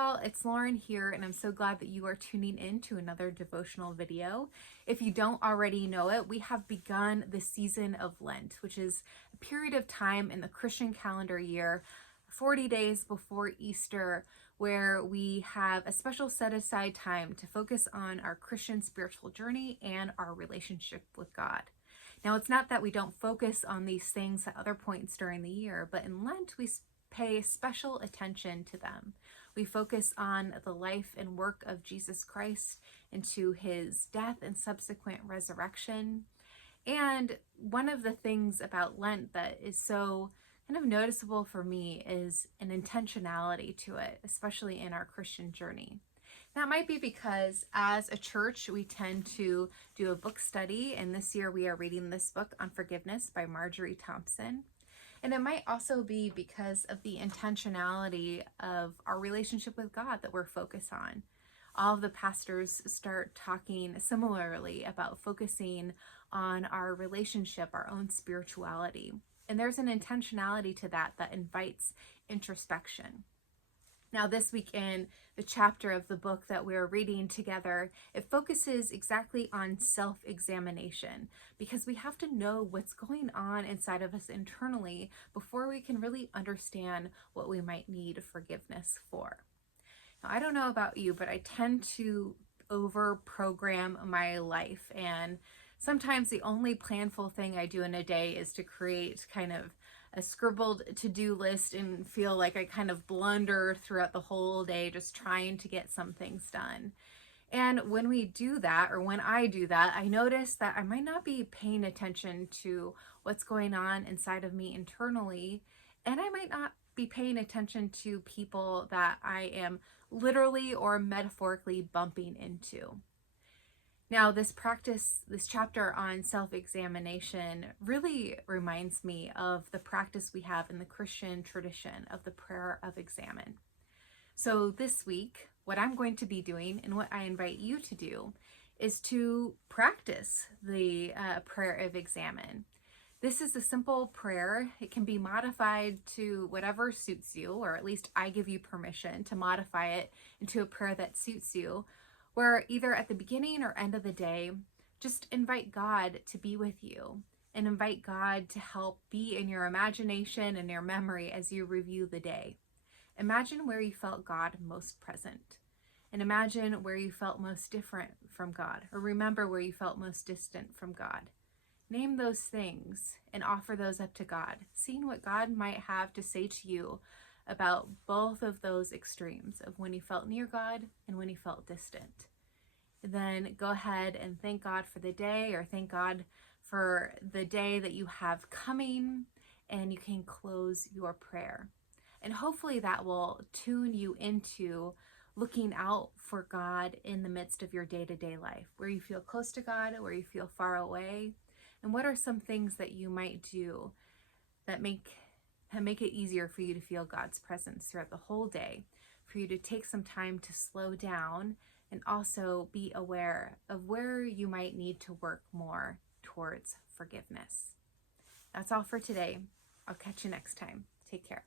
y'all, it's Lauren here, and I'm so glad that you are tuning in to another devotional video. If you don't already know it, we have begun the season of Lent, which is a period of time in the Christian calendar year, 40 days before Easter, where we have a special set aside time to focus on our Christian spiritual journey and our relationship with God. Now, it's not that we don't focus on these things at other points during the year, but in Lent, we pay special attention to them. We focus on the life and work of Jesus Christ and to his death and subsequent resurrection. And one of the things about Lent that is so kind of noticeable for me is an intentionality to it, especially in our Christian journey. That might be because as a church, we tend to do a book study, and this year we are reading this book on forgiveness by Marjorie Thompson. And it might also be because of the intentionality of our relationship with God that we're focused on. All of the pastors start talking similarly about focusing on our relationship, our own spirituality. And there's an intentionality to that that invites introspection. Now, this week in the chapter of the book that we're reading together, it focuses exactly on self-examination, because we have to know what's going on inside of us internally before we can really understand what we might need forgiveness for. Now, I don't know about you, but I tend to over-program my life, and sometimes the only planful thing I do in a day is to create kind of a scribbled to-do list and feel like I kind of blunder throughout the whole day just trying to get some things done. And when we do that, or when I do that, I notice that I might not be paying attention to what's going on inside of me internally, and I might not be paying attention to people that I am literally or metaphorically bumping into. Now, this chapter on self-examination really reminds me of the practice we have in the Christian tradition of the Prayer of Examen. So this week, what I'm going to be doing and what I invite you to do is to practice the Prayer of Examen. This is a simple prayer. It can be modified to whatever suits you, or at least I give you permission to modify it into a prayer that suits you, where either at the beginning or end of the day, just invite God to be with you and invite God to help be in your imagination and your memory as you review the day. Imagine where you felt God most present, and imagine where you felt most different from God, or remember where you felt most distant from God. Name those things and offer those up to God, seeing what God might have to say to you about both of those extremes of when you felt near God and when you felt distant. Then go ahead and thank God for the day, or thank God for the day that you have coming, and you can close your prayer. And hopefully that will tune you into looking out for God in the midst of your day-to-day life, where you feel close to God, where you feel far away, and what are some things that you might do that make it easier for you to feel God's presence throughout the whole day, for you to take some time to slow down and also be aware of where you might need to work more towards forgiveness. That's all for today. I'll catch you next time. Take care.